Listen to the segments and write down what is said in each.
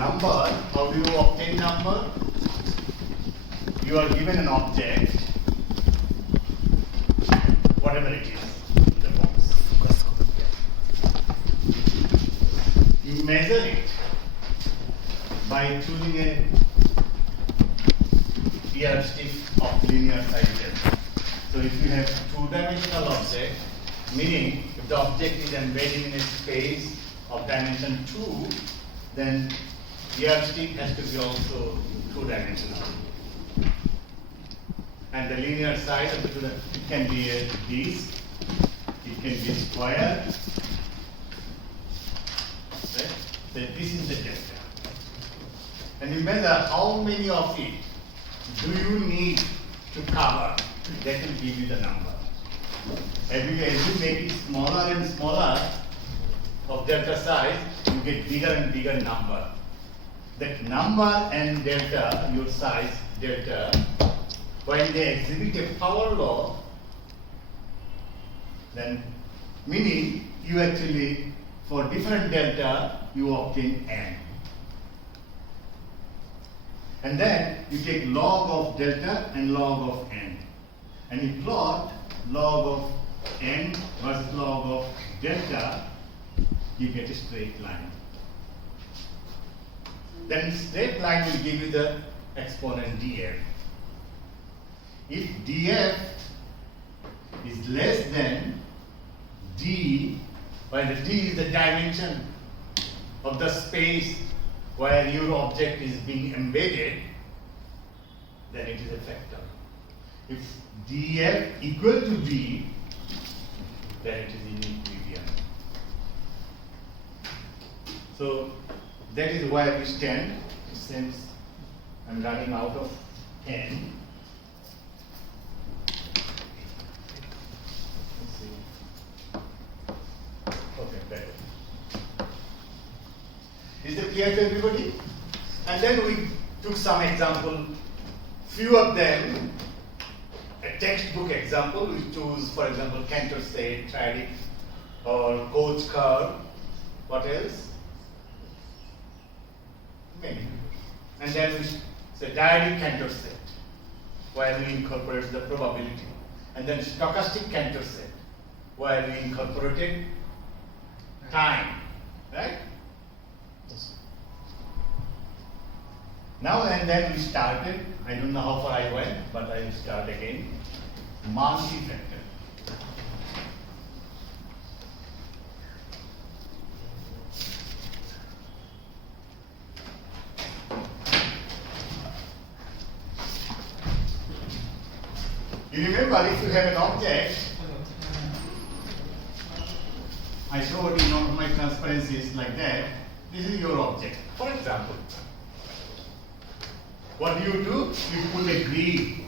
number, how do you obtain number? You are given an object, whatever it is, in the box. You measure it by choosing a yardstick of linear size delta. So if you have two-dimensional object, meaning if the object is embedded in a space of dimension 2, then yardstick has to be also two-dimensional. And the linear size of it can be a disk, it can be a square. Right? So this is the delta. And you measure how many of it do you need to cover. That will give you the number. As you make it smaller and smaller of delta size, you get bigger and bigger number. That number and delta, your size delta, when they exhibit a power law, then meaning you actually, for different delta, you obtain n. And then you take log of delta and log of n. And you plot log of n versus log of delta, you get a straight line. Then straight line will give you the exponent df. If df is less than d, where the d is the dimension of the space where your object is being embedded, then it is a factor. If df equal to d, then it is inequilibrium. So that is where we stand. Since I'm running out of n, let's see. Okay, better. Is it clear to everybody? And then we took some example, few of them. A textbook example, we choose, for example, Cantor set, triadic, or Coach curve. What else? Many. And then we say dyadic Cantor set, where we incorporate the probability. And then stochastic Cantor set, where we incorporated time. Right? Now and then we started, I don't know how far I went, but I will start again. Multi-factor. You remember, if you have an object, I showed in one of my transparencies like that, this is your object. For example, what do? You put a grid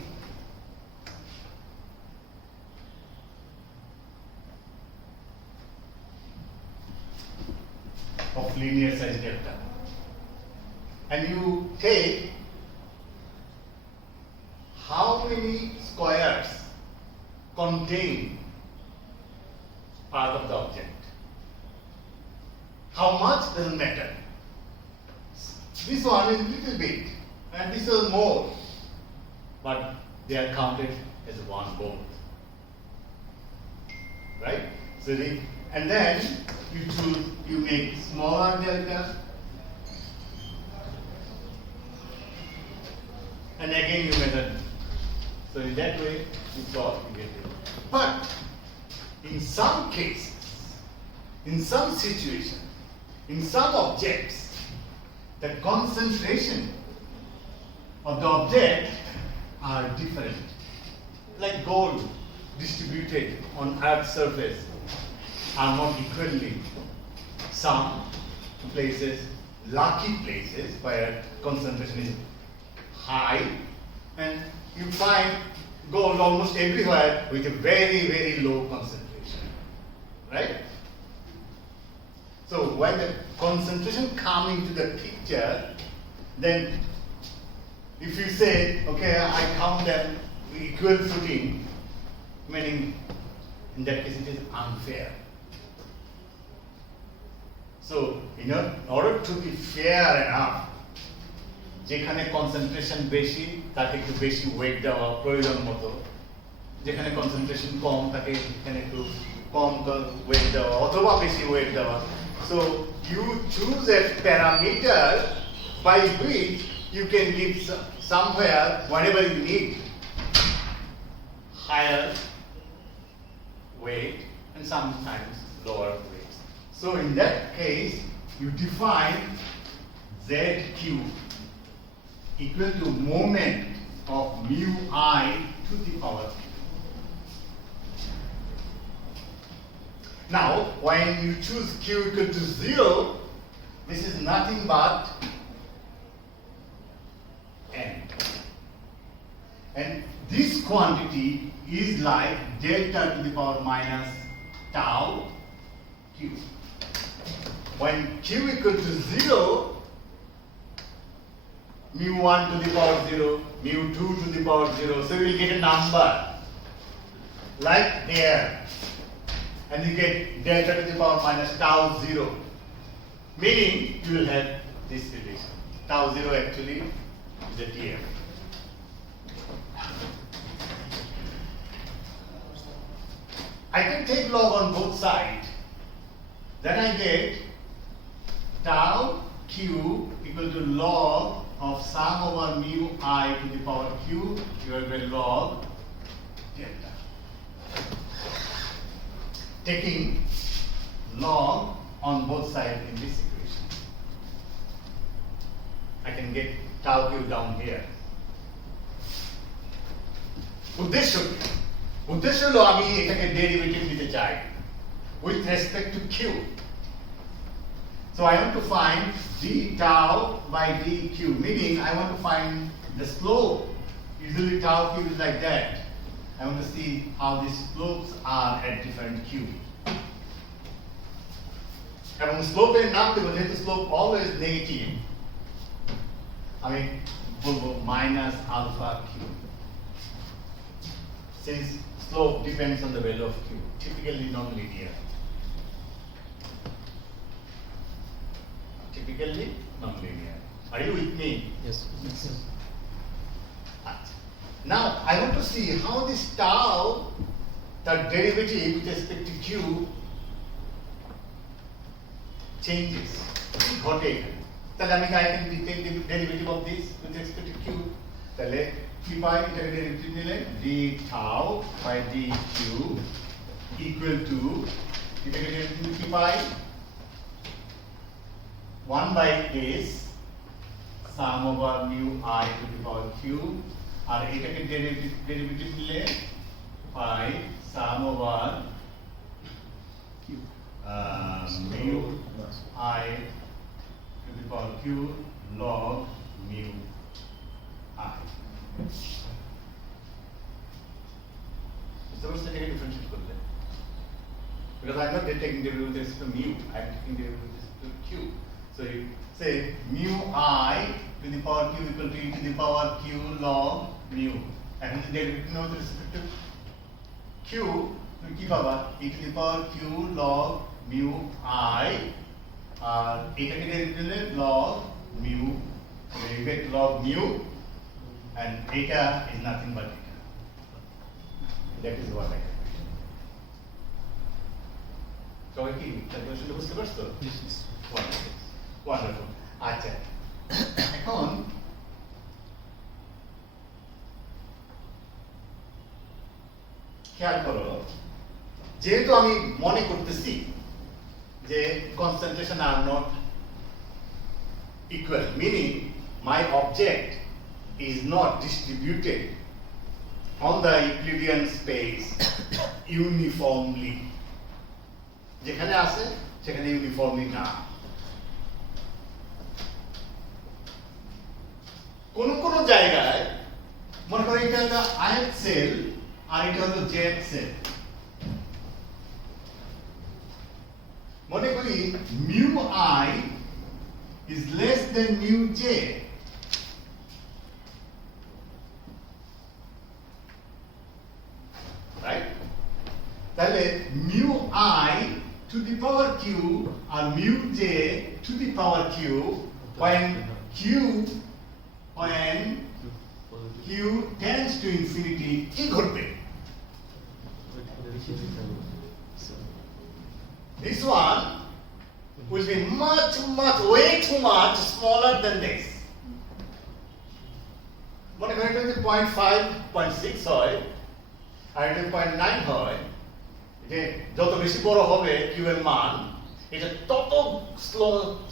of linear size delta, and you take how many squares contain part of the object. How much doesn't matter. This one is little bit, and this is more, but they are counted as one both. Right? So and then you make smaller delta, and again you measure. So in that way you plot, you get it. But in some cases, in some situations, in some objects, the concentration of the object are different. Like gold distributed on Earth's surface are not equally. Some places, lucky places where concentration is high, and you find gold almost everywhere with a very, very low concentration. Right? So when the concentration comes into the picture, then if you say, okay, I count them equal footing, meaning in that case it is unfair. So in order to be fair enough, যেখানে কনসেন্ট্রেশন বেশি তাকে একটু বেশি ওয়েট দেওয়া প্রয়োজন মতো, যেখানে কনসেন্ট্রেশন কম তাকে এখানে একটু কম ওয়েট দেওয়া অথবা বেশি ওয়েট দেওয়া. So you choose a parameter by which you can give somewhere whatever you need higher weight and sometimes lower weights. So in that case you define ZQ equal to moment of mu I to the power q. Now when you choose q equal to 0, this is nothing but n, and this quantity is like delta to the power minus tau q. When q equal to 0, mu 1 to the power 0, mu 2 to the power 0, so you will get a number like there, and you get delta to the power minus tau 0, meaning you will have this relation. Tau 0 actually is a TF. I can take log on both sides, then I get tau q equal to log of sum over mu I to the power q divided by log delta. Taking log on both sides in this equation, I can get tau q down here. উদ্দেশ্য হলো আমি এটাকে ডেরিভেটিভ নিতে চাই with respect to q. So I want to find d tau by dq, meaning I want to find the slope. Usually tau q is like that. I want to see how these slopes are at different q. এবং স্লোপের নাম দেবো, যেহেতু slope always negative, আমি বলবো minus alpha Q, since slope depends on the value of q, typically non-linear. Typically non-linear. Are you with me? Yes. Now I want to see how this tau, the derivative with respect to q, changes. ঘটে এখানে। তাহলে আমি I can take the derivative of this with respect to q. তাহলে কি পাই, এটাকে ডেরিভেটিভ নিলে d tau by dq equal to, এটাকে ডেরিভেটিভ কি পাই, 1 by s sum over mu I to the power q, আর এটাকে ডেরিভেটিভ নিলে পাই sum over mu I to the power q log mu I. So what's the negative differentiate করলে? Because I'm not taking derivative with respect to mu, I'm taking derivative with respect to q. So you say mu I to the power q equal to e to the power q log mu. And the derivative with respect to q, তুমি কি পাবা, e to the power q log mu I, আর এটাকে ডেরিভেটিভ নিলে log mu, you get log mu, and eta is nothing but eta. That is what I have. সবাই কি ক্যালকুলেশনটা বুঝতে পারছো? Wonderful. আচ্ছা, এখন খেয়াল করো, যেহেতু আমি মনে করতেছি যে concentration are not equal, meaning my object is not distributed on the Euclidean space uniformly. যেখানে আছে সেখানে ইউনিফর্মলি না, কোন কোন জায়গায় মনে করো এটা হলো ith সেল আর এটা হলো jth সেল, মনে করি mu I is less than mu j, right? তাহলে mu I to the the power q R mu j to the power q when q tends to infinity কি ঘটবে? This one will be much way too much smaller than this. মনে করেন এটা যদি 0.5 0.6 হয় আর এটা 0.9 হয়, যে যত বেশি বড় হবে q এর মান এটা তত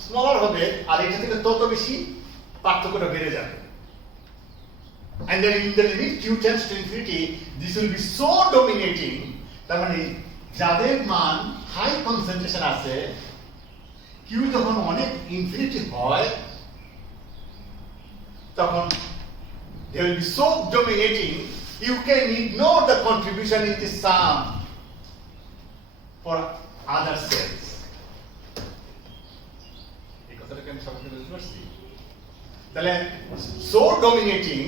স্মলার হবে আর এটা থেকে তত বেশি পার্থক্যটা বেড়ে যাবে। And then in the limit q tends to infinity, this will be so dominating, তার মানে যাদের মান হাই কনসেন্ট্রেশন আছে q যখন অনেক ইনফিনিটি হয় তখন they will be so dominating you can ignore the contribution in the sum for other cells. এই কথাটা কেন সবাইকে বুঝতে পারছি? তাহলে so dominating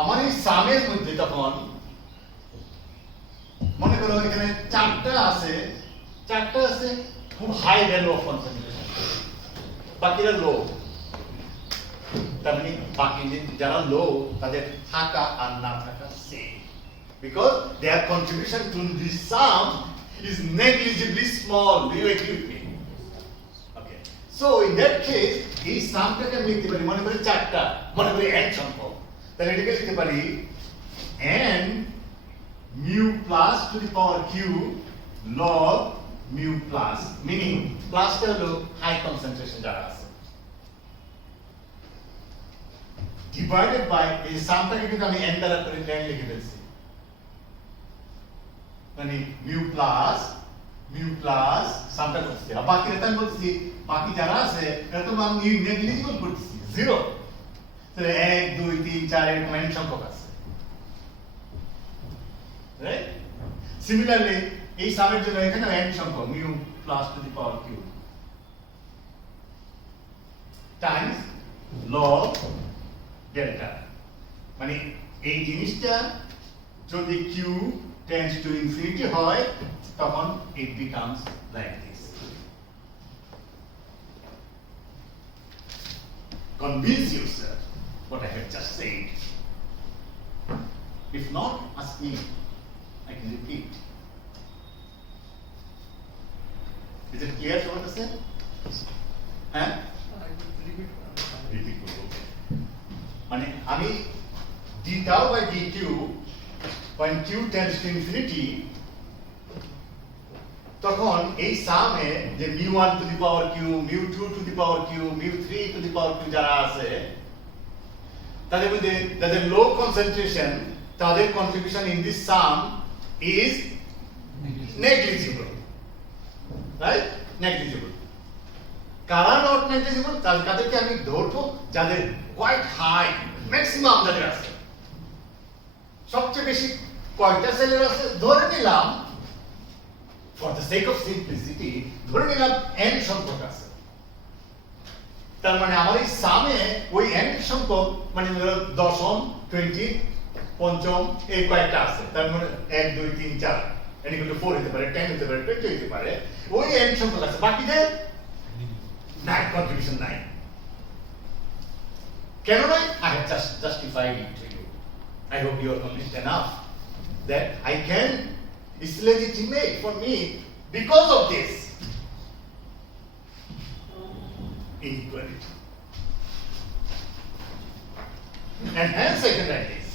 আমার এই সামের মধ্যে তখন মনে করো এখানে চারটা আছে খুব হাই ভ্যালু অফ কনসেন্ট্রেশন, বাকিরা লো। তার মানে বাকি যারা লো তাদের থাকা আর না থাকা same, because their contribution to this sum is negligibly small. Do you agree with me? Okay, so in that case এই সামটাকে আমি লিখতে পারি, মনে করি চারটা, মনে করি n সংখ্যক, তাহলে এটাকে লিখতে পারি n mu plus to the power q log mu plus, meaning প্লাসটা হলো হাই কনসেন্ট্রেশন যারা আছে, divided by এই সামটাকে কিন্তু আমি n দ্বারা করে n লিখে ফেলছি, মানে mu plus সামটা করছি আর বাকি রেটান বলছি বাকি যারা আছে এটা তো আমি নেগলিজিবল করছি জিরো, তাহলে 1 2 3 4 এরকম n সংখ্যক আছে, রাইট? সিমিলারলি এই সামের জন্য এখানে n সংখ্যক mu plus to the power q times log delta, মানে এই জিনিসটা যদি q tends to infinity হয় তখন it becomes like this. Convince yourself what I have just said. If not, ask me. I can repeat. Is it clear what I said? Huh? Repeat. মানে আমি d tau by dq when q tends to infinity তখন এই সামে যে mu1 to the power q mu2 to the power q mu3 to the power q যারা আছে তাদের মধ্যে যাদের লো কনসেন্ট্রেশন তাদের contribution in this some is negligible, right? Negligible. কারা নট নেগলিজিবল? তাদেরকে আমি ধরবো যাদের কোয়াইট হাই ম্যাক্সিমাম যাদের আছে, সবচেয়ে বেশি কয়টা সেলের আছে ধরে নিলাম for the sake of simplicity ধরে নিলাম n সংখ্যক আছে, তার মানে আমার এই সামে ওই n সংখ্যক মানে দশম 20 পঞ্চম এই কয়েকটা আছে, তার মানে 1 2 3 4 n = 4 হতে পারে 10 হতে পারে 20 হতে পারে, ওই n সংখ্যক আছে, বাকিদের নাই, কন্ট্রিবিউশন নাই। কেন নাই? I have just justified it to you. I hope you are convinced enough that I can, it's legitimate for me because of this inequality, and hence I can write this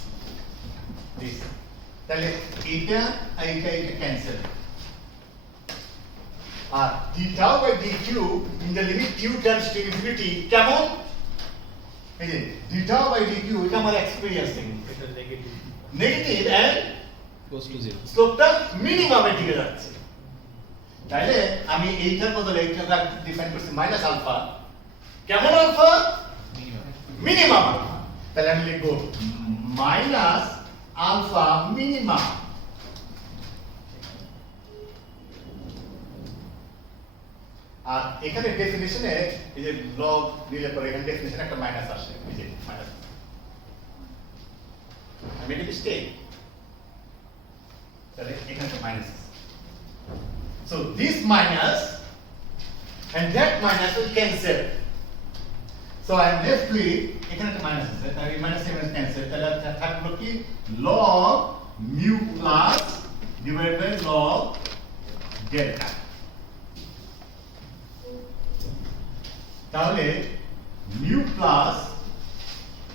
তাহলে এটা আর এটা ক্যান্সেল, আর d tau by dq in the limit q tends to infinity কেমন? এই যে d tau by dq এটা আমার এক্সপেরিয়েন্স থেকে এটা নেগেটিভ and goes to 0, স্লোপটা মিনিমামে দিকে যাচ্ছে, তাহলে আমি এইটার বদলে এইটা ডিফাইন করছি মাইনাস আলফা, কেমন আলফা? মিনিমাম আলফা, তাহলে আমি লিখব মাইনাস আলফা মিনিমাম, আর এখানে ডেফিনিশনে এই যে লগ দিলে পরে এখানে ডেফিনিশনে একটা মাইনাস আসে, এই যে মাইনাস, আমি এটা মিস্টেক, তাহলে এখানে একটা minus, so this minus and that minus will cancel. So I am left with এখানে একটা মাইনাস আছে তাই এই মাইনাস মাইনাস ক্যান্সেল তাহলে থাকলো কি log mu plus divided by log delta তাহলে mu plus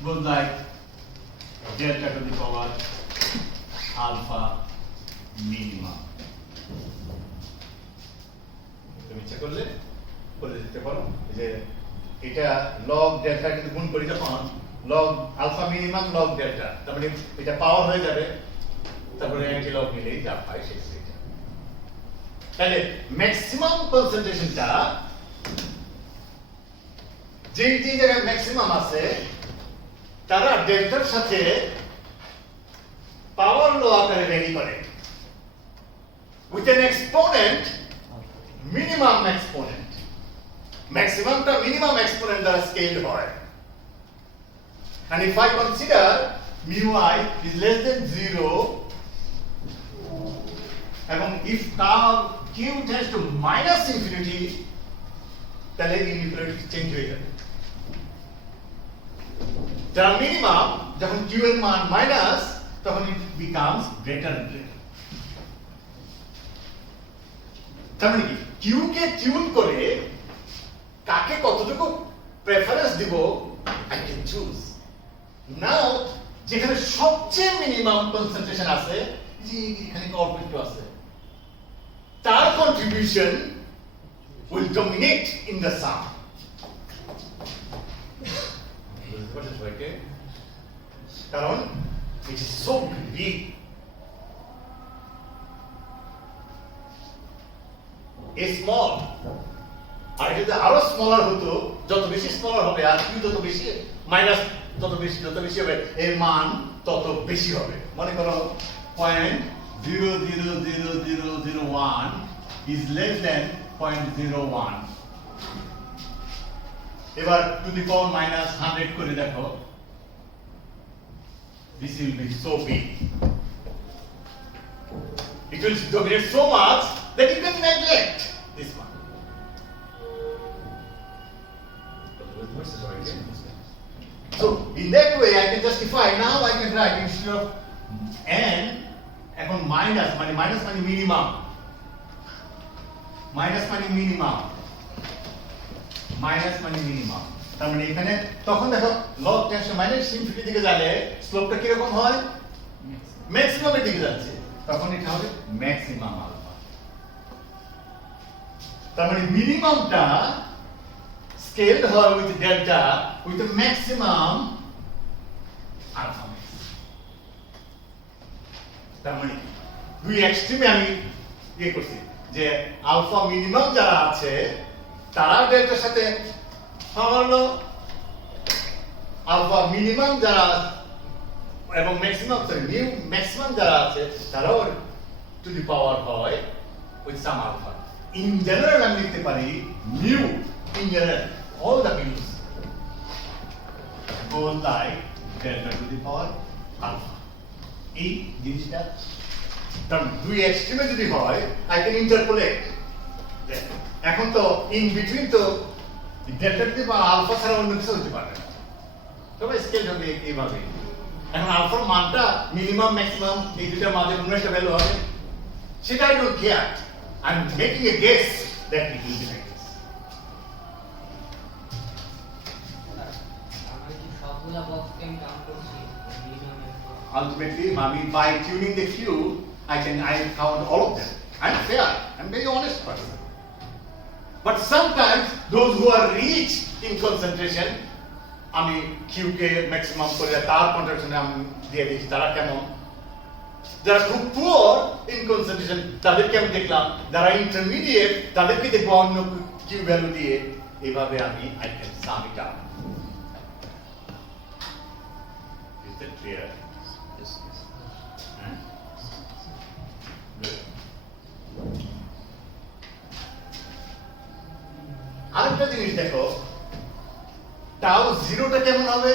goes like delta to the power alpha minimum তুমি ইচ্ছা করলে বলে দিতে পারো যে এটা log delta কিন্তু গুণ করি যখন log alpha minimum log delta তার মানে এটা পাওয়ার হয়ে যাবে তারপরে অ্যান্টি লগ নিলেই যা পাই সেটা তাহলে ম্যাক্সিমাম কনসেন্ট্রেশনটা যে জায়গায় ম্যাক্সিমাম আছে তারা ডেল্টার সাথে পাওয়ার ল আকারে ভ্যারি করে with an exponent minimum exponent maximumটা minimum exponent দ্বারা স্কেল হয় and if I consider mu I is less than 0 এবং if tau q tends to minus infinity তাহলে ইনইকুয়ালিটি চেঞ্জ হয়ে যাবে যারা মিনিমাম যখন q এর মান মাইনাস তখন it becomes greater and greater তার মানে কি q কে টিউন করে কাকে কতটুকু প্রেফারেন্স দিব I can choose now যেখানে সবচেয়ে মিনিমাম কনসেন্ট্রেশন আছে যে এখানে কর্পোরেট আছে তার contribution will dominate in the sum কারণ it is so big a small আর এটা যদি আরো স্মলার হতো যত বেশি স্মলার হবে আর q যত বেশি মাইনাস যত বেশি হবে এর মান তত বেশি হবে মনে করো 0.00001 is less than 0.01 এবার টু দি পাওয়ার মাইনাস 100 করে দেখো this will be so big it will dominate so much that you can neglect this one so in that way I can justify now I can write instead of n এখন মাইনাস মানে minimum minus মানে মিনিমাম তার মানে এখানে তখন দেখো log tension minus infinity দিকে গেলে স্লোপটা কি রকম হয় ম্যাক্সিমামের দিকে যাচ্ছে তখন এটা হবে ম্যাক্সিমাম আলফা তার মানে মিনিমামটা স্কেলড হয় with delta with the maximum alpha তার মানে দুই এক্সট্রিমে আমি করছি যে আলফা মিনিমাম যারা আছে তারা ডেল্টার সাথে পাওয়ার ল আলফা মিনিমাম যারা এবং ম্যাক্সিমাম যারা আছে তারাও টু দি পাওয়ার হয় with some alpha in general আমি লিখতে পারি mu in general all the mus go like delta to the power alpha এই জিনিসটা কারণ দুই এক্সট্রিমে যদি হয় আই ক্যান ইন্টারপোলেট এখন তো ইন বিটুইন তো delta to the power alpha ছাড়া অন্য কিছু হতে পারে না তবে স্কেল হবে এইভাবে এখন আলফার মানটা মিনিমাম ম্যাক্সিমাম এই দুটার মাঝে কোনো একটা ভ্যালু হবে সেটা I don't care I am making A guess that it will be like this আমরা কি সবগুলা বক্স কে কাউন্ট করছি ultimately maybe by tuning the cube I count all of them I'm fair I'm very honest person but sometimes those who are rich in concentration আমি q কে ম্যাক্সিমাম করে তার কন্ট্রাকশনে আমি দিয়ে দিই তারা কেমন যারা খুব পুয়ার ইন কনসেন্ট্রেশন তাদেরকে আমি দেখলাম যারা ইন্টারমিডিয়েট তাদেরকে দেখবো অন্য q ভ্যালু দিয়ে এইভাবে আমি I can sum it up is that clear আরেকটা জিনিস দেখো টাউ জিরোটা কেমন হবে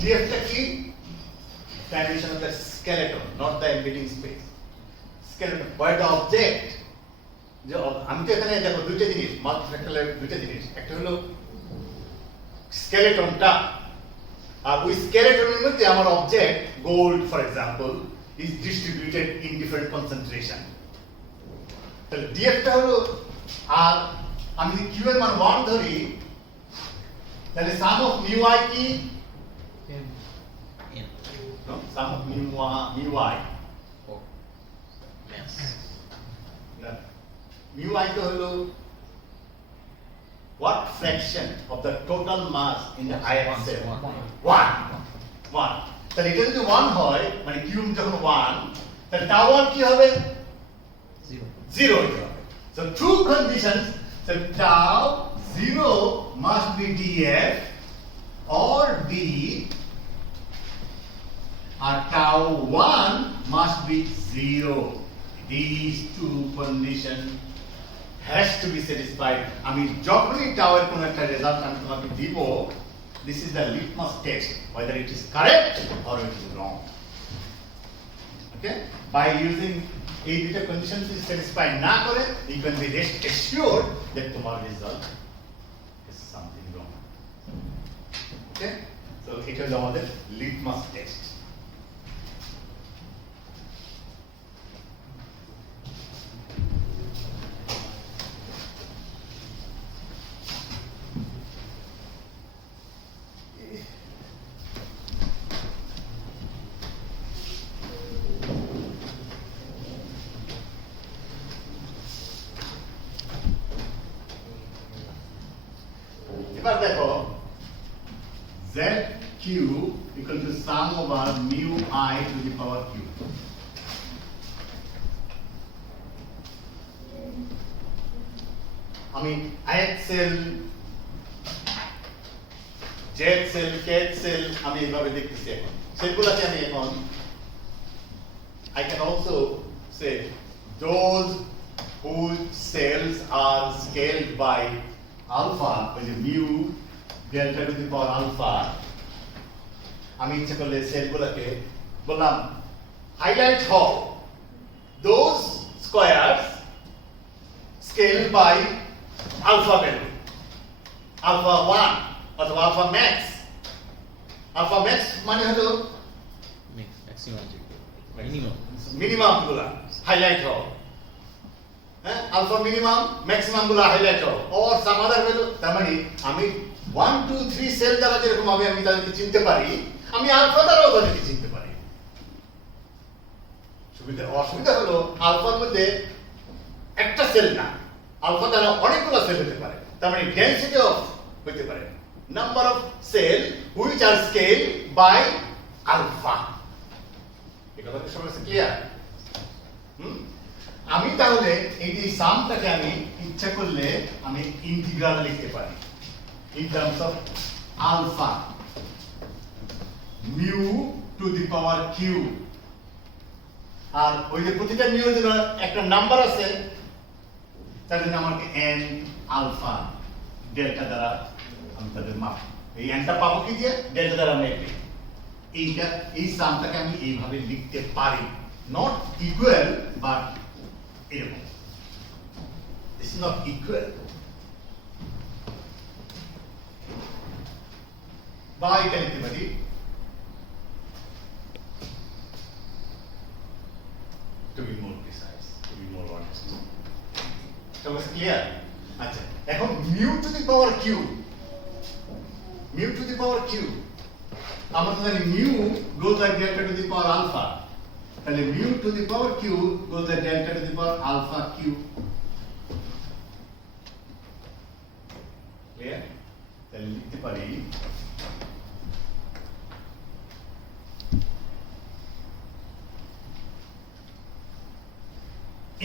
df টা কি dimension of the skeleton, not the embedding space. Skeleton where the object, যে আমি তো এখানে দেখো দুইটা জিনিস মাল্টিফ্যাক্টরিয়াল দুইটা জিনিস, একটা হলো স্কেলেটনটা, আর ওই স্কেলেটনের মধ্যে আমার object gold for example is distributed in different concentration. তাহলে ডিএফটা হলো, আর আমি যদি কিউ এর মান 1 ধরি তাহলে সাম অফ মিউ আই কি sum of mu I mu I তো হলো what fraction of the total mass in the ion cell? 1 তাহলে এটা যদি 1 হয় মানে q যখন 1 তাহলে tau 1 কি হবে 0 হতে হবে। so two conditions, so tau 0 must be df or d or tau 1 must be 0. These two conditions has to be satisfied. আমি যখনই টাওয়ার কোন একটা রেজাল্ট আমি তোমাকে দিব, this is the litmus test whether it is correct or it is wrong. Okay, by using এই দুটো কন্ডিশন যদি স্যাটিসফাই না করে, you can be rest assured that তোমার result is something wrong. Okay, so এটা হলো আমাদের litmus test. এবার দেখো zq equal to sum over mu I to the power q. আমি ith cell jth cell kth cell আমি এইভাবে দেখতেছি, এখন সেলগুলোকে আমি এখন I can also say those whose cells are scaled by alpha, which is mu delta to the power alpha, আমি ইচ্ছা করলে সেলগুলোকে বললাম highlight how those squares scaled by alpha value, alpha 1 অথবা alpha max. alpha max মানে হলো মিনিমাম গুলা হাইলাইট হও, হ্যাঁ আলফা মিনিমাম ম্যাক্সিমাম গুলা হাইলাইট হও, অর সাম আদার ভ্যালু। তার মানে আমি 1 2 3 সেল দ্বারা যেরকম ভাবে আমি তাদেরকে চিনতে পারি, আমি আলফা দ্বারাও তাদেরকে চিনতে পারি। অসুবিধা হলো আলফার মধ্যে একটা সেল না, আলফা দ্বারা অনেকগুলো সেল হতে পারে। তার মানে ডেনসিটি অফ হতে পারে number of cell which are scale by alpha. এই কথাটা সবার কাছে ক্লিয়ার? আমি তাহলে এই যে সামটাকে আমি ইচ্ছা করলে আমি ইন্টিগ্রাল লিখতে পারি in terms of alpha mu to the power q, আর ওই যে প্রতিটা মিউ এর জন্য একটা নাম্বার আছে, তার জন্য আমাকে n আলফা ডেল্টা দ্বারা আমি তাদের মাপ, এই nটা পাবো কি দিয়ে ডেল্টা দ্বারা মেপে। এইটা এই সামটাকে আমি এইভাবে লিখতে পারি, নট ইকুয়াল বাট এরকম, this is not equal. বা এটা লিখতে পারি to be more precise, to be more honest. So it's clear? আচ্ছা, এখন mu to the power q, mu to the power q আমরা তো জানি mu goes like delta to the power alpha, তাহলে mu to the power q goes like delta to the power alpha q. Clear? তাহলে লিখতে পারি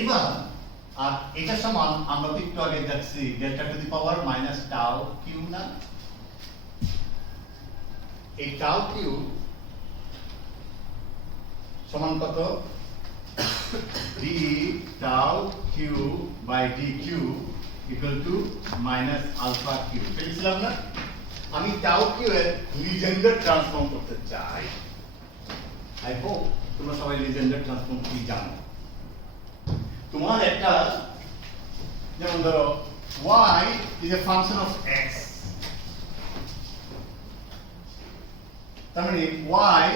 এবার, আর এটা সমান আমরা তো একটু আগে দেখছি delta to the power minus tau q না, এই টাউ কিউ সমান কত d tau q by d q equal to minus alpha q, পেয়েছিলাম না? আমি টাউ কিউ এর লিজেন্ডার ট্রান্সফর্ম করতে চাই। আই হোপ তোমরা সবাই লিজেন্ডার ট্রান্সফর্ম কি জানো। তোমার একটা যেমন ধরো y is a function of x, তার মানে y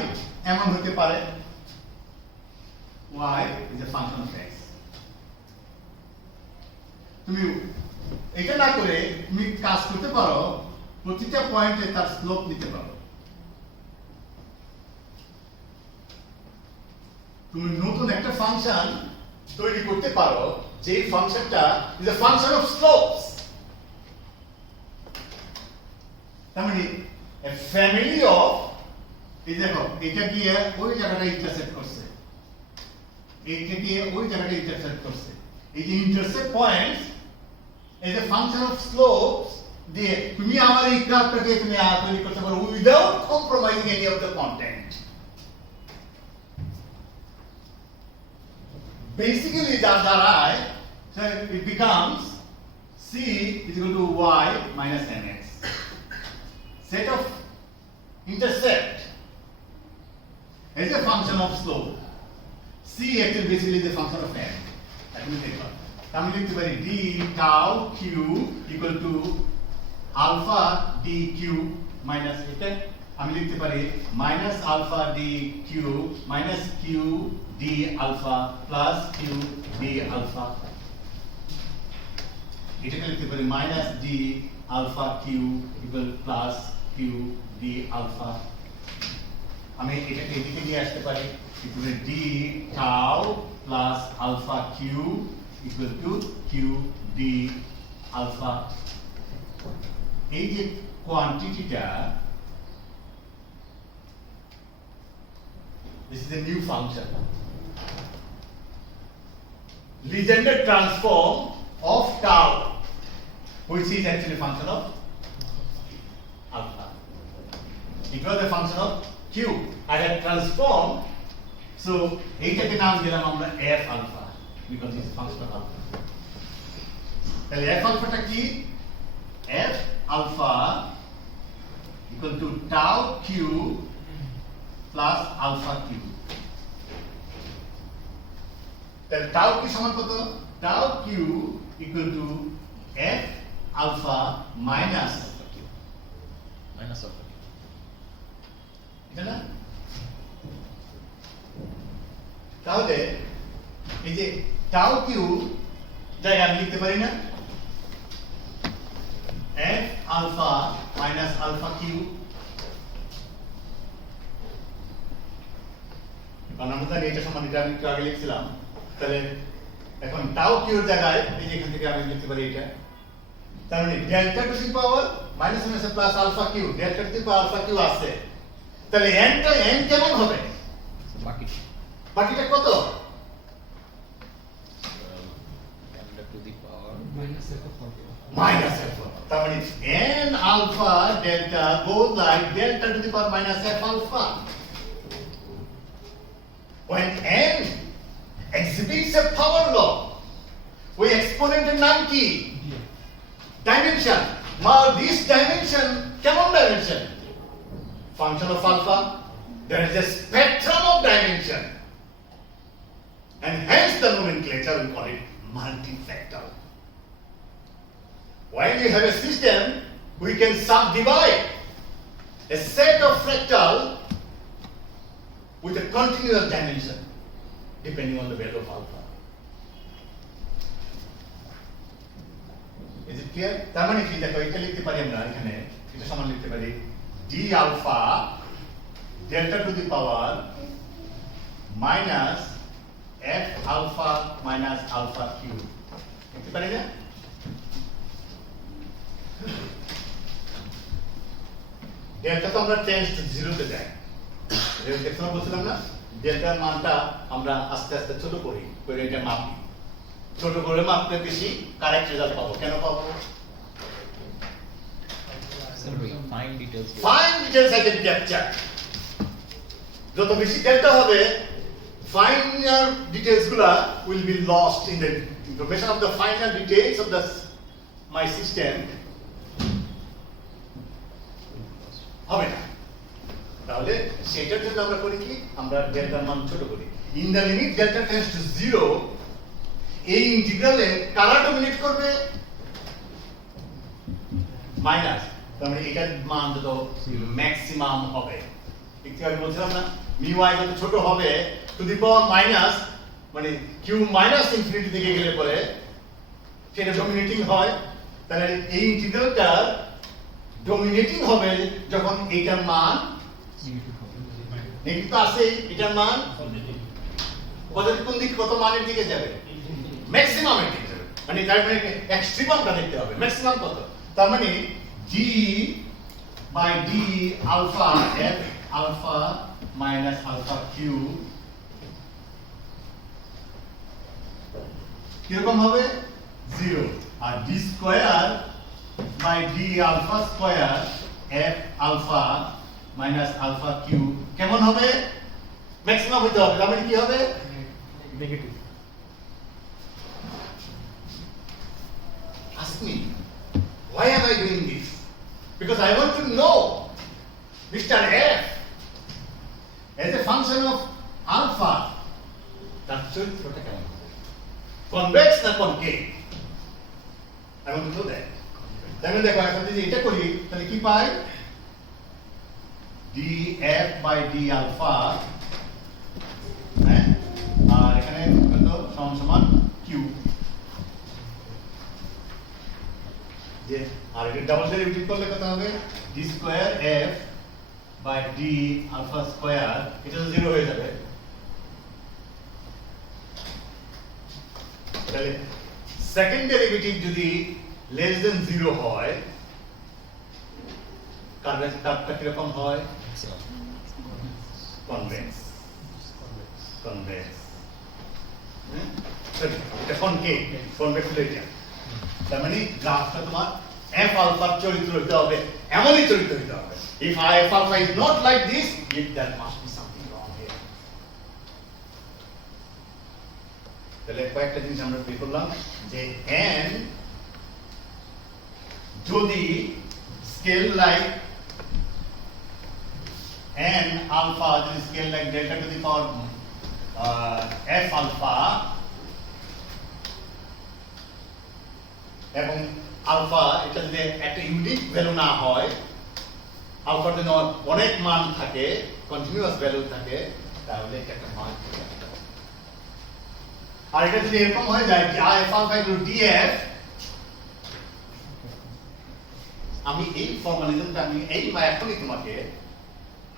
এমন হতে পারে y is a function of x। তুমি এটা না করে তুমি কাজ করতে পারো, প্রতিটা পয়েন্টে তার স্লোপ নিতে পারো। তুমি নতুন একটা ফাংশন তৈরি করতে পারো যে ফাংশনটা is a function of slopes. তার মানে এ ফ্যামিলি অফ, এই দেখো এটা গিয়ে ওই জায়গাটা ইন্টারসেক্ট করছে, এইটা গিয়ে ওই জায়গাটা ইন্টারসেক্ট করছে। এই যে intersect points as a function of slopes দিয়ে তুমি আমার এই গ্রাফটাকে তুমি তৈরি করতে পারো without compromising any of the content. Basically that darai, so it becomes c is equal to y minus mx. Set of intercept as a function of slope. C actually basically is a function of m. Let me take one. আমি লিখতে পারি d tau q equal to alpha d q minus এটা আমি লিখতে পারি minus alpha d q minus q d alpha plus q d alpha, এটাকে লিখতে পারি minus d alpha q equal plus q d alpha। আমি এটাকে এদিকে নিয়ে আসতে পারি equal d tau plus alpha q equal to q d alpha। এই যে কোয়ান্টিটিটা, this is a new function, Legendre transform of tau, which is actually a function of alpha. It was a function of q. I had transformed, so এইটাকে নাম দিলাম আমরা f alpha because it's a function of alpha. তাহলে f alpha টা কি? f alpha equal to tau q plus alpha q। তাহলে tau কি সমান কত? tau q equal to f alpha minus alpha q minus alpha q, এটা না? তাহলে এই যে tau q জায়গায় আমি লিখতে পারি না f alpha minus alpha q, কারণ আমরা জানি এটা সমান, এটা আমি একটু আগে লিখছিলাম। তাহলে এখন টাউ কিউর জায়গায় এই যে এখান থেকে আমি লিখতে পারি এটা, তার মানে delta to the power minus minus plus alpha q, delta to the power alpha q আছে। তাহলে এনটা এন কেমন হবে? বাকিটা কত? Delta to the power minus f. তার মানে n alpha delta goes like delta to the power minus f alpha. When n exhibits a power law, we exponent এর নাম কি? Dimension. Now this dimension, কেমন dimension? Function of alpha. There is a spectrum of dimension, and hence the nomenclature we call it multifactor. When you have a system, we can subdivide a set of fractal with a continuous dimension depending on the value of alpha. Is it clear? তার মানে কি, দেখো এটা লিখতে পারি আমরা এখানে, এটা সমান লিখতে পারি d alpha delta to the power minus f alpha minus alpha cube, লিখতে পারি না? ডেল্টা তো আমরা টেন্ডস টু 0 তে যাই, দেখতে বলছিলাম না, ডেল্টার মানটা আমরা আস্তে আস্তে ছোট করি, করে এটা মাপি, ছোট করে মাপলে বেশি কারেক্ট রেজাল্ট পাবো। কেন পাবো? Fine details I can capture. যত বেশি ডেল্টা হবে, ফাইনাল ডিটেইলস গুলা will be lost in the information of the final details of the my system হবে না। তাহলে সেটার জন্য আমরা করি কি, আমরা ডেল্টার মান ছোট করি। In the limit delta tends to 0, এই ইন্টিগ্রালে কারা ডমিনেট করবে? মাইনাস। তার মানে এটার মান যত ম্যাক্সিমাম হবে, একটু আগে বলছিলাম না মিউ আই যত ছোট হবে টু দি পাওয়ার মাইনাস, মানে কিউ মাইনাস ইনফিনিটি দিকে গেলে পরে সেটা ডমিনেটিং হয়। তাহলে এই ইন্টিগ্রালটার ডমিনেটিং হবে যখন এইটার মান নেগেটিভ আছে, এটার মান পজিটিভ কোন দিকে, কত মানের দিকে যাবে? ম্যাক্সিমামের দিকে যাবে। মানে তার মানে এক্সট্রিমামটা দেখতে হবে, ম্যাক্সিমাম কত। তার মানে d by d alpha f alpha minus alpha q কিরকম হবে? 0। আর d square by d alpha square f alpha minus alpha q কেমন হবে? ম্যাক্সিমাম হতে হবে। তার মানে কি হবে? Negative. Ask me, why am I doing this? Because I want to know Mr. F as a function of alpha, তার চরিত্রটা কেমন হবে? Convex না concave? I want to know that. তাহলে দেখো এখন যদি এটা করি তাহলে কি পাই? df by d alpha, হ্যাঁ, আর এখানে কত সমান সমান q, যে আর এটা ডাবল ডেরিভেটিভ করলে কত হবে? d square f by d alpha square, এটা তো 0 হয়ে যাবে। তাহলে সেকেন্ড ডেরিভেটিভ যদি লেস দেন 0 হয়, কার্ভটা কিরকম হয়? কনভেক্স। কনভেক্স, এটা কনকেভ, কনভেক্স হলে এটা। তার মানে গ্রাফটা তোমার f alpha চরিত্র হতে হবে, এমনই চরিত্র হতে হবে। If f alpha is not like this, if there must be something wrong here. তাহলে কয়েকটা জিনিস আমরা বের করলাম যে n যদি স্কেল লাইক n alpha, যদি scale like delta to the power f alpha, এবং আলফা এটা যদি একটা ইউনিক ভ্যালু না হয়, আলফার জন্য অনেক মান থাকে, কন্টিনিউয়াস ভ্যালু থাকে, তাহলে এটা একটা মান থাকে। আর এটা যদি এরকম হয়ে যায় যে f alpha equal to df, আমি এই ফর্মালিজমটা আমি এই এখনই তোমাকে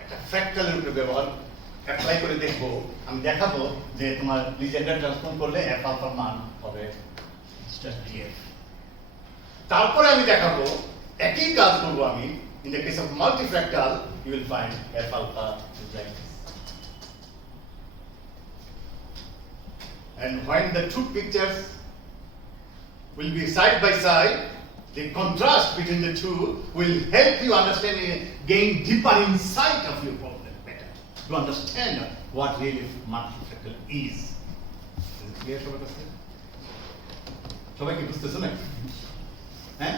একটা ফ্র্যাক্টালের উপরে ব্যবহার অ্যাপ্লাই করে দেখব। আমি দেখাবো যে তোমার লিজেন্ডার ট্রান্সফর্ম করলে f alpha মান হবে df। তারপরে আমি দেখাবো একই কাজ করব আমি in the case of multifractal you will find f alpha is like this, and when the two pictures will be side by side, the contrast between the two will help you understand and gain deeper insight of your problem better, to understand what really multifractal is. Is it clear সবার কাছে? সবাই কি বুঝতেছো না? হ্যাঁ,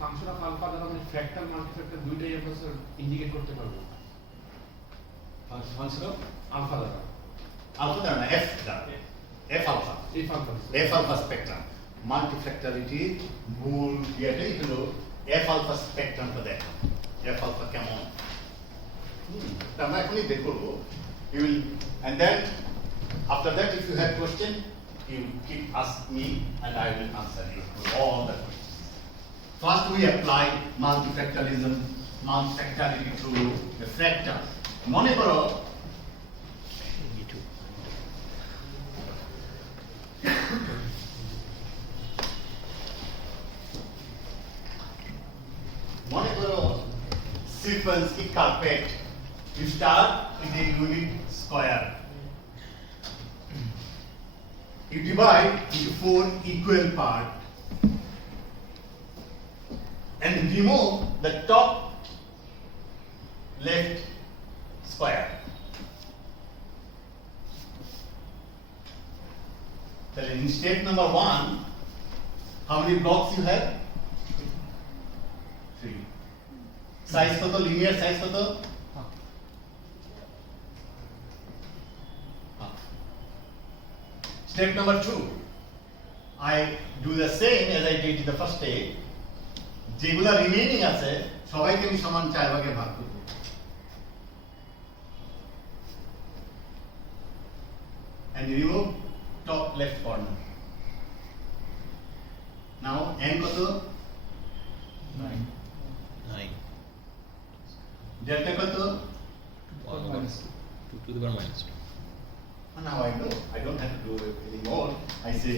function of alpha দ্বারা আমরা ফ্র্যাক্টাল মাল্টিফ্র্যাক্টাল দুইটাই আমরা স্যার ইন্ডিকেট করতে পারবো। ফাংশন অফ আলফা দ্বারা, আলফা দ্বারা না, f দ্বারা, f alpha স্পেকট্রাম। মাল্টিফ্র্যাক্টালিটি মূল ইয়েটাই হলো f alpha স্পেকট্রামটা দেখা, f alpha কেমন। আমরা এখনই বের করবো। You will, and then after that if you have question you keep ask me and I will answer you all the questions. First we apply multifractalism, multifractality to the fractal. মনে করো sequence ki carpet, you start with a unit square, you divide into 4 equal parts and remove the top left square. Then in step number 1, how many blocks you have? 3 সাইজ কত linear size কত step number 2 I do the same as I did in the first step যেগুলা রিমেইনিং আছে সবাইকে আমি সমান 4 ভাগে ভাগ করব and remove top left corner now n কত 9 delta কত 2 to the power minus 2 and now I know I don't have to do it anymore I say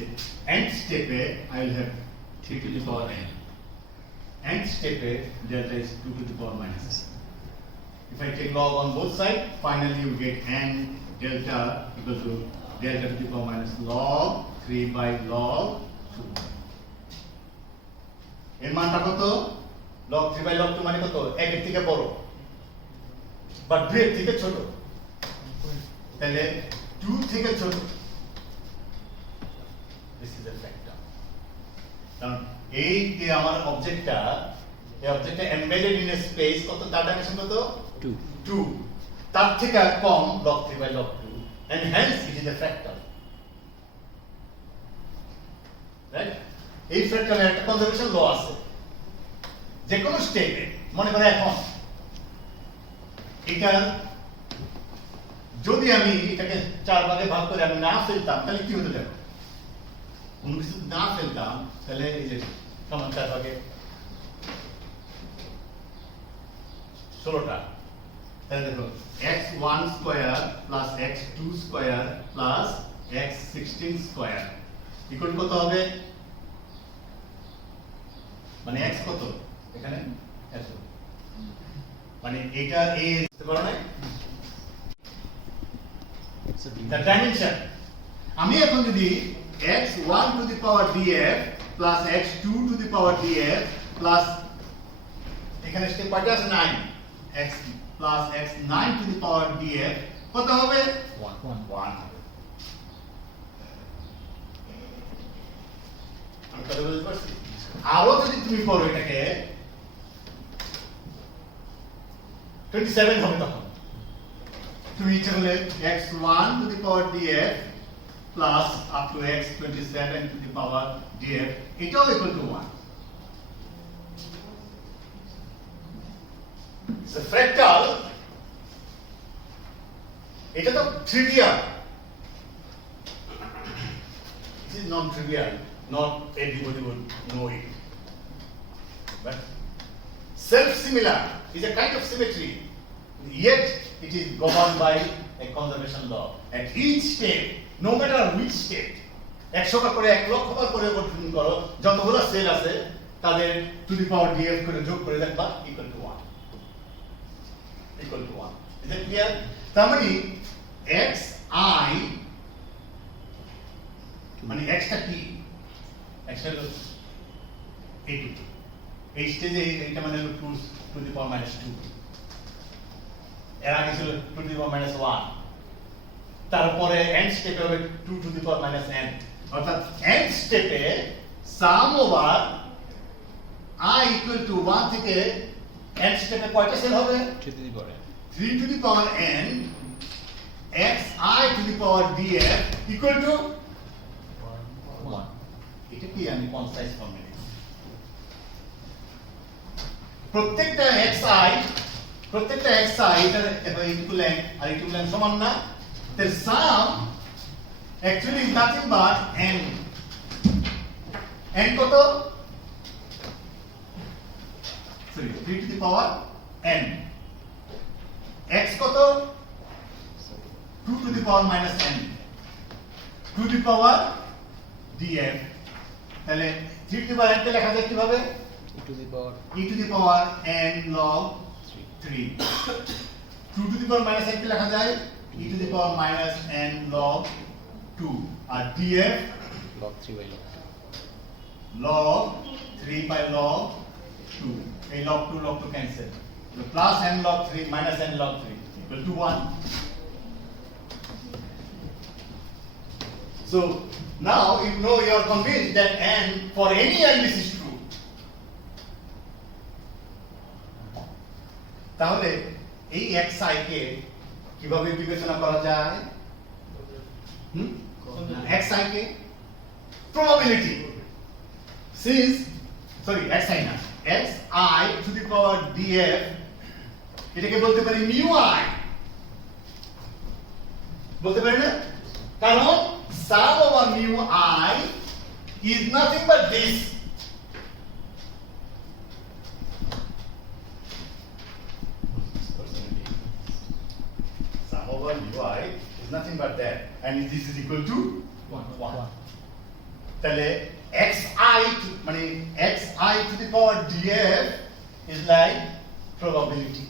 nth step I will have 3 to the power n nth step delta is 2 to the power minus. If I take log on both sides, finally you get n delta equal to delta to the power minus log 3 by log 2. এর মানটা কত log 3 by log 2 মানে কত 1 এর থেকে বড় বাট 2 এর থেকে ছোট তাহলে 2 থেকে ছোট this is a factor কারণ এই যে আমার অবজেক্টটা এই অবজেক্টটা এমবেডেড ইন এ স্পেস কত তার ডাইমেনশন কত 2 2 তার থেকে কম log 3 by log 2 and hence it is a fractal right এই ফ্র্যাক্টালের একটা কনজারভেশন ল আছে যে কোনো স্টেপে মনে করে এখন এটা যদি আমি এটাকে 4 ভাগে ভাগ করে আমি না ফেলতাম তাহলে কি হতো দেখো কোনো কিছু না ফেলতাম তাহলে এই যে সমান 4 ভাগে 16টা তাহলে দেখো x1 square plus x2 square plus x16 square equal কত হবে মানে x কত এখানে এত মানে এটা a বুঝতে পারো না the dimension আমি এখন যদি x1 to the power df plus x2 to the power df plus এখানে স্টেপ কয়টা আছে 9 x plus x9 to the power df কত হবে 1 আমি কথা বলতে পারছি আরো যদি তুমি করো এটাকে 27 হবে তখন তুমি ইচ্ছা করলে x1 to the power df plus up to x27 to the power df এটাও equal to 1 it's a fractal এটা তো trivial it is non trivial not everybody would know it but self similar is a kind of symmetry yet it is governed by a conservation law at each step no matter which step 100 বার করে 1 লক্ষ বার করে গঠন করো যতগুলো সেল আছে তাদের two the পাওয়ার df করে যোগ করে দেখবা equal to 1 is it clear তার মানে xi মানে x টা কি x হলো a2 এই স্টেজে এটা মানে হলো 2 to the power minus 2 এর আগে ছিল 2 to the power minus 1 তারপরে n স্টেপে হবে 2 to the power minus n অর্থাৎ n স্টেপে সাম ওভার i equal to 1 থেকে n স্টেপে কয়টা সেল হবে 3 to the power 3 to the power n xi to the power df equal to 1 এটা কি আমি কনসাইজ ফর্মে লিখি প্রত্যেকটা xi এটার ইকুইভ্যালেন্ট আর ইকুইভ্যালেন্ট সমান না the sum actually is nothing but n কত sorry 3 to the power n x কত 2 to the power minus n 2 to the power df তাহলে 3 to the power n কে লেখা যায় কিভাবে e to the power e to the power n log 3 2 to the power minus n কে লেখা যায় e to the power minus n log 2 R df log 3 by log 2 log 3 by log 2 এই log 2 cancel so plus n log 3 minus n log 3 equal to 1 so now you know you are convinced that n for any n this is true তাহলে এই xi কে কিভাবে বিবেচনা করা যায়? xi কে probability since xi না xi to the power df এটাকে বলতে পারি mu i বলতে পারি না, কারণ sum over mu i is nothing but this. Sum over mu i is nothing but that, and this is equal to 1. তাহলে মানে xi to the power df is like probability.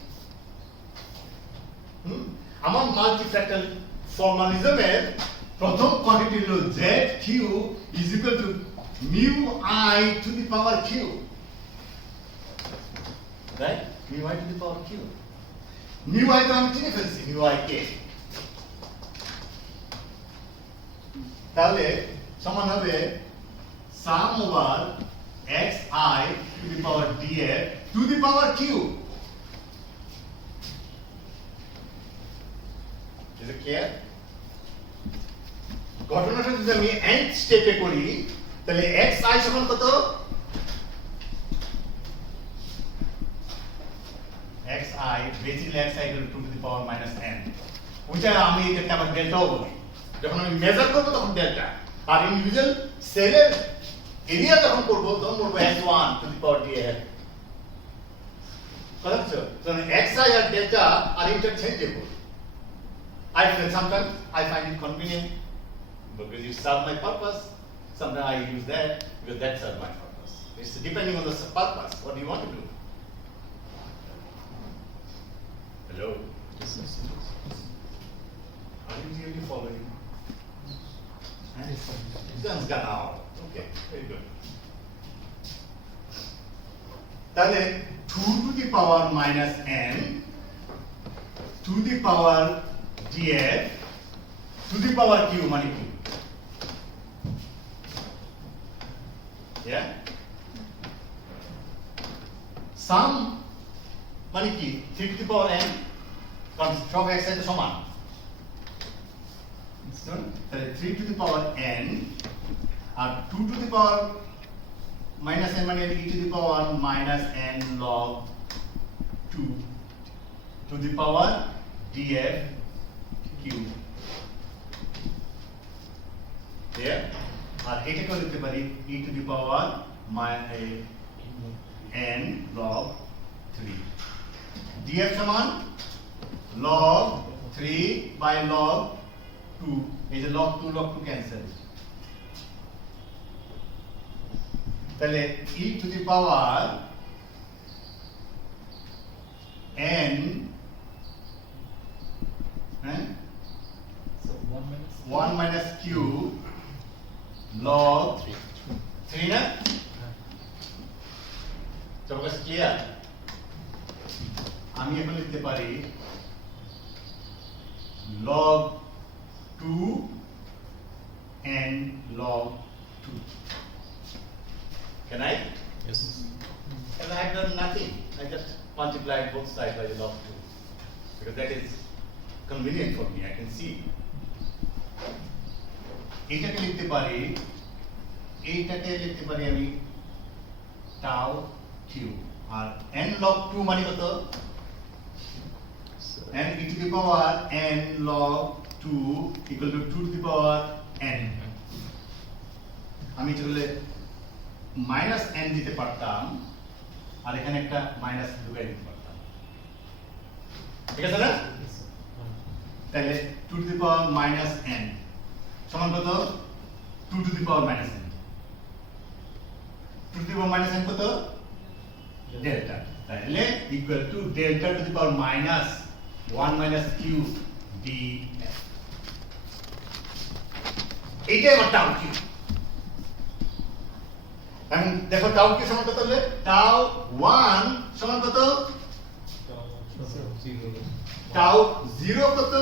আমার মাল্টিফ্র্যাক্টাল ফর্মালিজমের প্রথম কোয়ান্টিটি হলো zq is equal to mu I to the power q, right? Mu I to the power q, mu I তো আমি চিনে ফেলছি, mu I কে, তাহলে সমান হবে sum over xi to the power df to the power q. Is it clear? ঘটনাটা যদি আমি nth স্টেপে করি তাহলে xi সমান কত? xi basically xi equal to 2 to the power minus n, ওইটা আমি এটাকে আবার ডেল্টাও বলি, যখন আমি মেজার করব তখন ডেল্টা, আর ইন্ডিভিজুয়াল সেলের এরিয়া যখন করব তখন বলবো s1 to the power df. বুঝছো? তাহলে xi আর ডেল্টা আর interchangeable. Sometimes I find it convenient because you serve my purpose. Sometimes I use that because that serves my purpose. It's depending on the purpose. What do you want to do? Hello? Are you really following? Exam's gone out. Okay, very good. তাহলে 2 to the power minus n to the power df to the power q মানে কি? Yeah? Sum মানে কি? 3 to the power n, কারণ সব x এর সমান, তাহলে 3 to the power n R 2 to the power minus n মানে e to the power minus n log 2 to the power df q. আর এটাকে লিখতে পারি e to the power n log 3. df সমান log 3 by log 2, এই যে log 2 ক্যান্সেল, তাহলে e to the power n, So 1 minus q log 3 না? সবাই ক্লিয়ার? আমি এখন লিখতে পারি log 2 and log 2. Can I? Yes. And I have done nothing. I just multiplied both sides by the log 2 because that is convenient for me. I can see. এইটাকে লিখতে পারি আমি tau q, আর n log 2 মানে কত? n e to the power n log 2 equal to 2 to the power n. আমি তাহলে minus n দিতে পারতাম আর এখানে একটা মাইনাস ঢুকাই দিতে পারতাম, ঠিক আছে না? তাহলে 2 to the power minus n সমান কত? 2 to the power minus n. 2 to the power minus n কত? ডেল্টা, তাহলে equal to delta to the power minus 1 minus q df. এইটাই আমার টাউ q। এখন দেখো টাউ q সমান কত হলে? টাউ 1 সমান কত? টাউ 0 কত?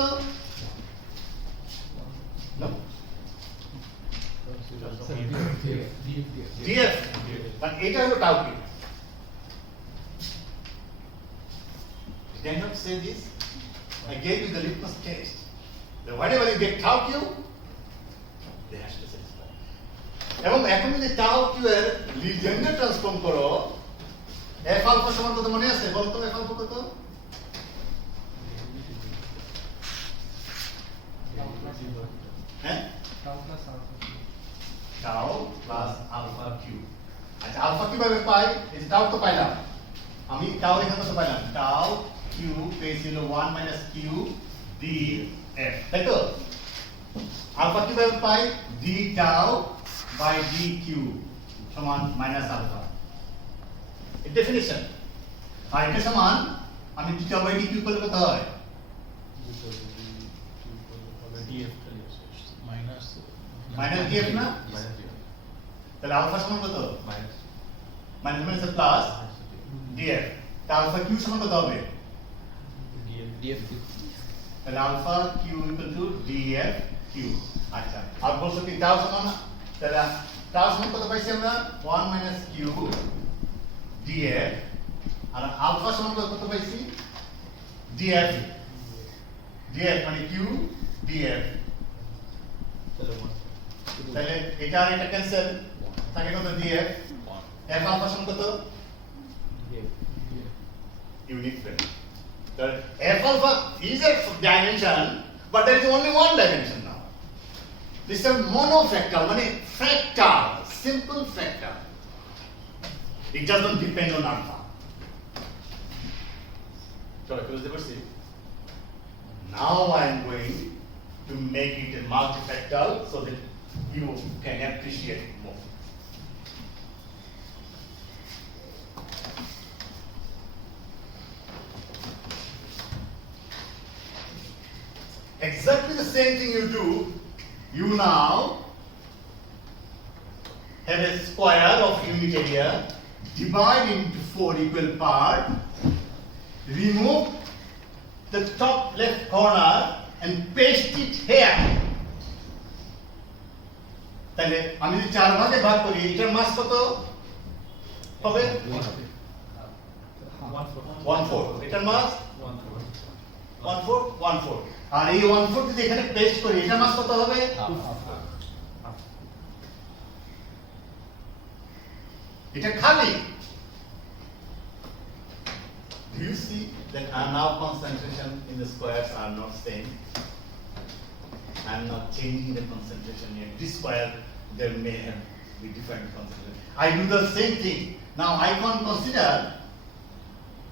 df, মানে এটা হলো tau q। cannot say this. I gave you the litmus test. That whatever you get tau q, they has to satisfy. এবং এখন যদি tau q এর লিজেন্ডার ট্রান্সফর্ম করো, f আলফা সমান কত মনে আছে? বলতো f আলফা কত? হ্যাঁ? tau plus alpha q. আচ্ছা আলফা কিভাবে পাই? এই যে tau তো পাইলাম। আমি tau এখানে তো পাইলাম। tau q পেয়েছিল 1 minus q df, তাই তো? আলফা কিভাবে পাই? d tau by dq সমান মাইনাস আলফা। এর ডেফিনিশন। আর এটা সমান আমি d tau by dq করলে কত হয়? মাইনাস df না? তাহলে আলফা সমান কত? Minus minus plus df। তা আলফা q সমান কত হবে? df তাহলে alpha q equal to df q। আচ্ছা আর বলছো কি টাও সমান না? তাহলে টাও সমান কত পাইছি আমরা? 1 মাইনাস q df। আর আলফা সমান কত পাইছি? df। df মানে q df। তাহলে এটা আর এটা ক্যান্সেল, থাকে কত df। f আলফা সমান কত? Unique value. The f alpha is a dimension, but there is only one dimension now. This is a monofractal, meaning fractal, simple fractal. It doesn't depend on alpha. So, close the verse. Now I am going to make it a multifractal so that you can appreciate it more. Exactly the same thing you do. You now have a square of unit area, divide into 4 equal parts, remove the top left corner and paste it here. তাহলে আমি যদি 4 ভাগে ভাগ করি, এটার মাস কত হবে? 1/4। এটার মাস 1/4। আর এই 1/4 যদি এখানে পেস্ট করি, এটার মাস কত হবে? এটা খালি। Do you see that now concentration in the squares are not same? I am not changing the concentration here. This square there may have be different concentration. I do the same thing. Now I can consider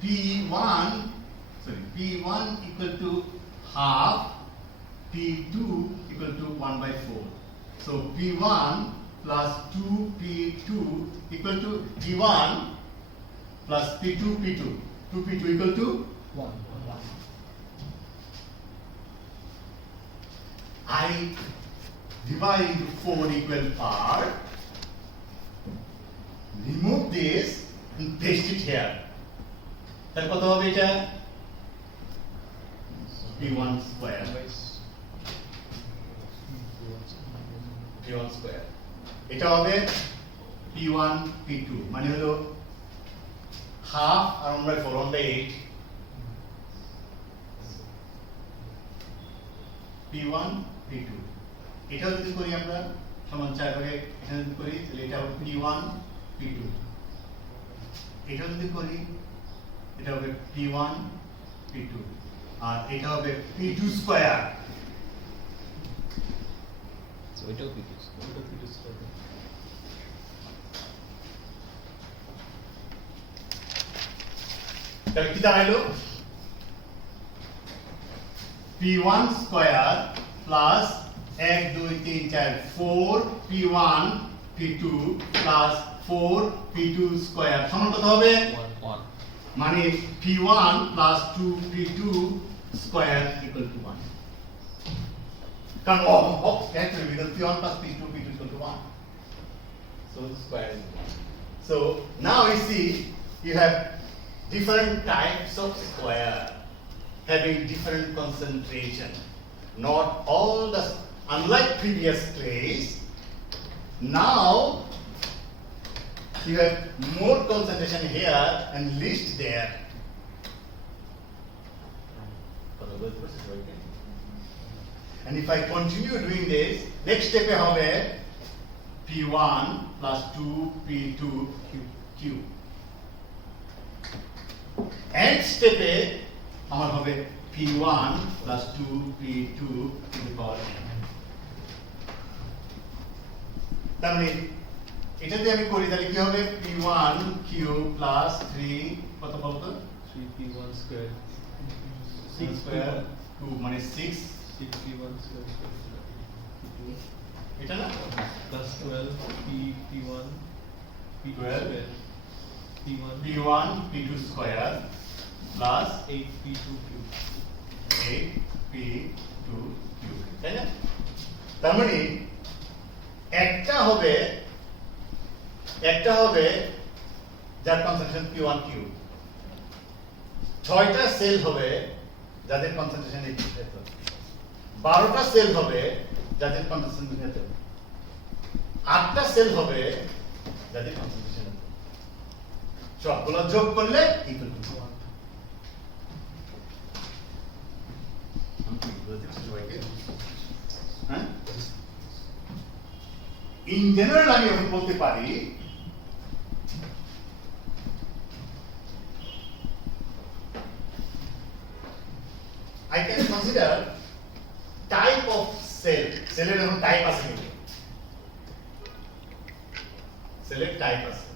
P1 equal to half, P2 equal to 1/4. So P1 plus 2P2 equal to P1 plus P2 P2. 2P2 equal to 1. I divide into 4 equal parts, remove this and paste it here. তাহলে কত হবে এটা? P1 square. P1 square. এটা হবে P1 P2 মানে হলো half আর 1/4 1/8 P1 P2। এটা যদি করি আমরা সমান 4 ভাগে এখানে যদি করি তাহলে এটা হবে P1 P2। এটা যদি করি এটা হবে P1 P2 আর এটা হবে P2 স্কয়ার। So এটাও p2 স্কয়ার। তাহলে কি দাঁড়াইলো? P1 square plus 1 2 3 4 4 P1 P2 plus 4 P2 square সমান কত হবে? 1 মানে P1 plus 2P2 square equal to 1. Actually because P1 plus P2 equal to 1. So the square is 1. So now you see you have different types of square having different concentration. Not all the, unlike previous case, now you have more concentration here and least there. And if I continue doing this, next step এ হবে P1 plus 2P2 Q. And step এ আমার হবে P1 plus 2P2 to the power n. তার মানে এটা যদি আমি করি তাহলে কি হবে P1 Q plus 3 কত বলতো 3p1 square 6 square 2 মানে 6 6p1 square এটা না plus 12p1 p2 12 square p1 P1 P2 square plus 8p2 cube 8P2 cube তাই না তার মানে একটা হবে যার কনসেন্ট্রেশন P1 কিউব 6টা সেল হবে যাদের কনসেন্ট্রেশন এই এত 12টা সেল হবে যাদের কনসেন্ট্রেশন এত 8টা সেল হবে যাদের কনসেন্ট্রেশন এত সবগুলো যোগ করলে ইকুয়াল টু 1 আমি কি বলতে চাইছি সবাইকে হ্যাঁ ইন জেনারেল আমি এখন বলতে পারি I can consider type of cell. Cell এর এখন টাইপ আছে কিন্তু সেলের টাইপ আছে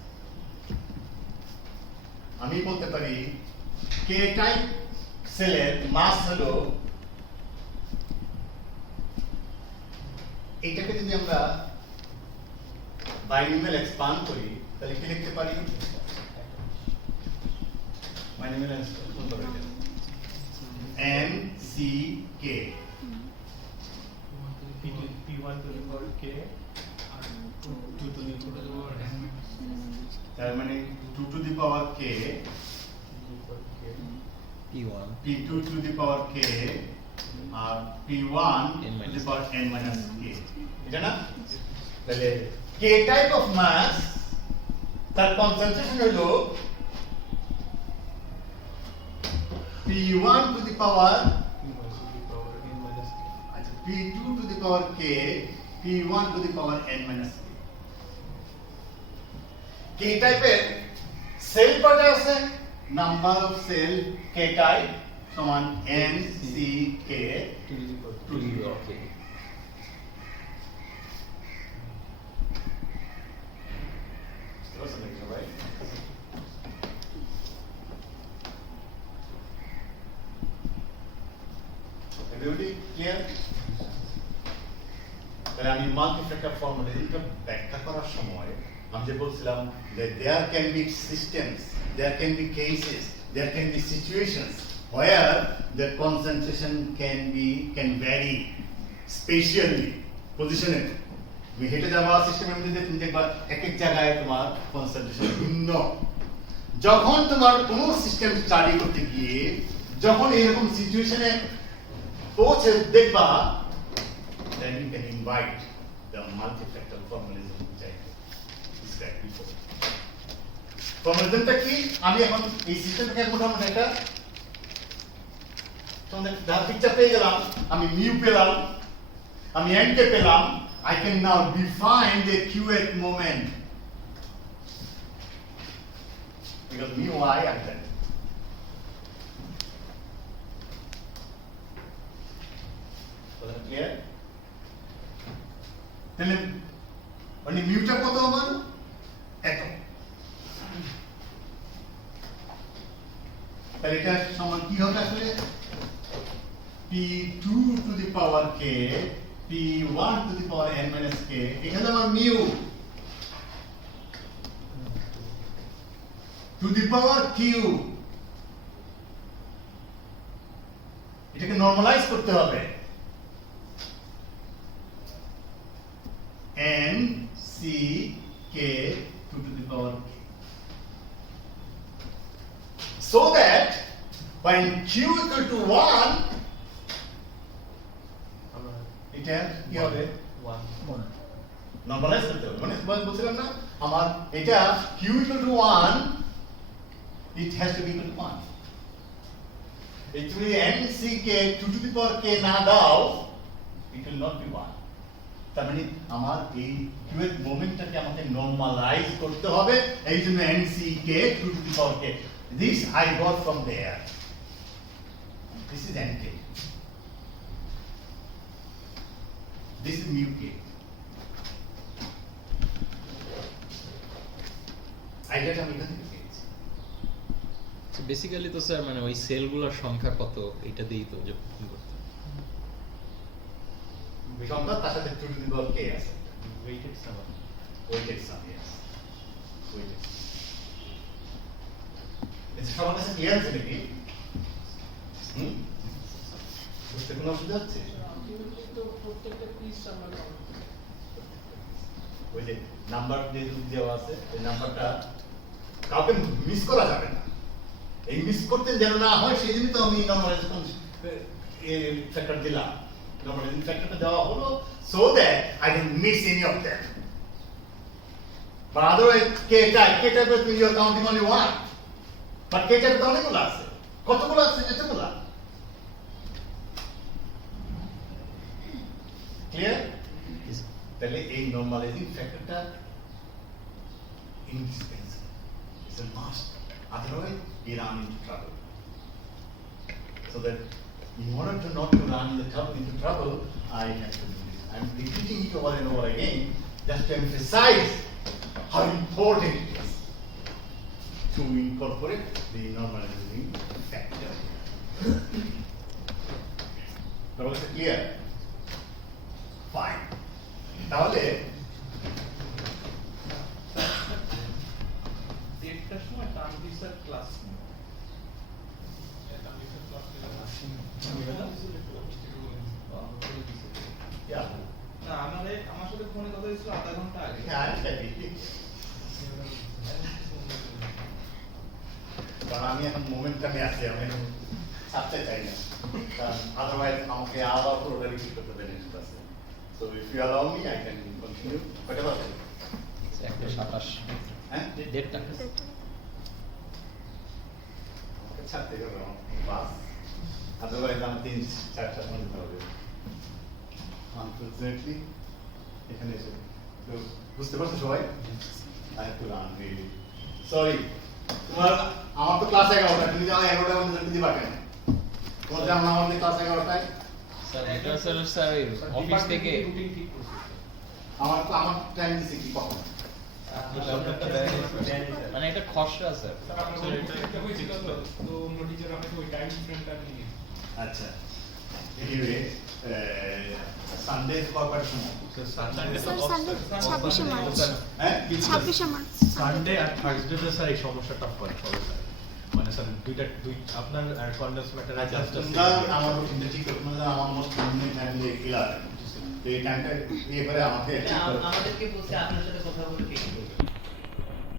আমি বলতে পারি কে টাইপ সেলের মাস হলো এটাকে যদি আমরা বাইনোমিয়াল এক্সপান্ড করি তাহলে কি লিখতে পারি বাইনোমিয়াল এক্সপান্ড করে এটা N C K p1 to the power k and 2 to the power n তার মানে 2 to the power k p1 P2 to the power k R P1 n to the minus power n minus k এটা না তাহলে k type of mass তার কনসেন্ট্রেশন হলো P1 to the power n minus k আচ্ছা P2 to the power k P1 to the power n minus k k টাইপের cell কয়টা আছে number of cell k type সমান n c k to the power to the power k Everybody clear? তাহলে আমি মাল্টিফ্যাক্টর ফর্মুলাটা ব্যাখ্যা করার সময় আমি যে বলছিলাম that there can be systems, there can be cases, there can be situations where the concentration can vary spatially, positionally. তুমি হেঁটে যাবা সিস্টেমের মধ্যে তুমি দেখবা এক এক জায়গায় তোমার কনসেন্ট্রেশন ভিন্ন যখন তোমার কোন সিস্টেম স্টাডি করতে গিয়ে যখন এরকম সিচুয়েশনে পৌঁছে দেখবা then you can invite the multifactor formalism which I described before. Formalismটা কি আমি এখন এই সিস্টেমটাকে মোটামুটি একটা তোমাদের পিকচার পেয়ে গেলাম আমি মিউ পেলাম আমি n কে পেলাম I can now define the qth moment because mu I am there. So that clear? তাহলে মানে মিউটা কত আমার এত তাহলে এটা সমান কি হবে আসলে p2 to the power k p1 to the power n minus k এখানে আমার mu to the power q এটাকে নরমালাইজ করতে হবে n c k 2 to the power k so that when q equal to 1 এটা কি হবে 1 নরমালাইজ করতে হবে মানে বলছিলাম না আমার এটা q equal to 1 it has to be equal to 1 এই তুমি NC কে 2 to the power k না দাও, it will not be 1. তার মানে আমার এই q এর মোমেন্টটাকে আমাকে নরমালাইজ করতে হবে, এই জন্য NC কে 2 to the power k. This I got from there. This is NK. This is mu k. আইডিয়াটা আমি এখান থেকে পেয়েছি। বেসিক্যালি তো স্যার মানে ওই সেলগুলোর সংখ্যা কত এটা দিয়েই তো যোগ করতে সংখ্যা তার সাথে 2 to the power k আছে। weighted sum. Weighted sum, yes. Weighted. এটা সবার কাছে ক্লিয়ার আছে নাকি? বুঝতে কোনো অসুবিধা হচ্ছে? ওই যে নাম্বার যেহেতু দেওয়া আছে, ওই নাম্বারটা কাউকে মিস করা যাবে না। এই মিস করতে যেন না হয় সেই জন্য তো আমি নরমালাইজেশন ফ্যাক্টর দিলাম। নরমালাইজেশন ফ্যাক্টরটা দেওয়া হলো so that I don't miss any of them. But otherwise k type you are counting only one. But k type তো অনেকগুলো আছে। কতগুলো আছে? এতগুলো। ক্লিয়ার? তাহলে এই নরমালাইজিং ফ্যাক্টরটা indispensable. It's a must. Otherwise, we run into trouble. So that in order to not to run into trouble, I have to do this. I'm repeating it over and over again just to emphasize how important it is to incorporate the normalizing factor. That was clear? Fine. তাহলে দেড়টার সময় transistor class yeah. না আমার সাথে ফোনে কথা হয়েছিল আধা ঘন্টা আগে হ্যাঁ, কারণ আমি এখন মোমেন্টামে আছি, আমি এখন ছাড়তে চাই না, কারণ আদারওয়াইজ আমাকে আবার পুরোটা রিপিট করতে হবে নেক্সট ক্লাসে। So if you allow me I can continue. কয়টা বাজে? 127 হ্যাঁ, দেড়টা আমাকে ছাড়তে হবে বাস, আদারওয়াইজ আমার 3-4টা মনে হবে। আনফরচুনেটলি এখানে এসে তো বুঝতে পারছো সবাই? I have to run really sorry. তোমার আমার তো ক্লাস 11টা, তুমি যাও 11টা মধ্যে দিবা কেন? তোমার যেমন আমাদের ক্লাস 11টায় স্যার এটা স্যার অফিস থেকে রুটিন ঠিক করছি আমার টাইম দিছে কি কখন? মানে এটা খসড়া স্যার। স্যার আপনার এটা হয়েছিল তো অন্য টিচার আমাকে ওই টাইম ফ্রেমটা নিয়ে আচ্ছা, এনিওয়ে সানডে কয়টার সময়? স্যার সানডে 26 মার্চ। হ্যাঁ 26 মার্চ সানডে আর থার্সডে স্যার এই সমস্যাটা হয় সবাই স্যার, মানে স্যার দুই আপনার কন্ডেন্স ম্যাটার আচ্ছা, তোমরা আমার রুটিনটা ঠিক করো, তোমরা আমার মোস্ট কনভেনিয়েন্ট টাইম দিয়ে ক্লিয়ার, তো এই টাইমটা ইয়ে করে আমাকে ঠিক করো। আমাদেরকে বলছে আপনার সাথে কথা বলে ঠিক করবে।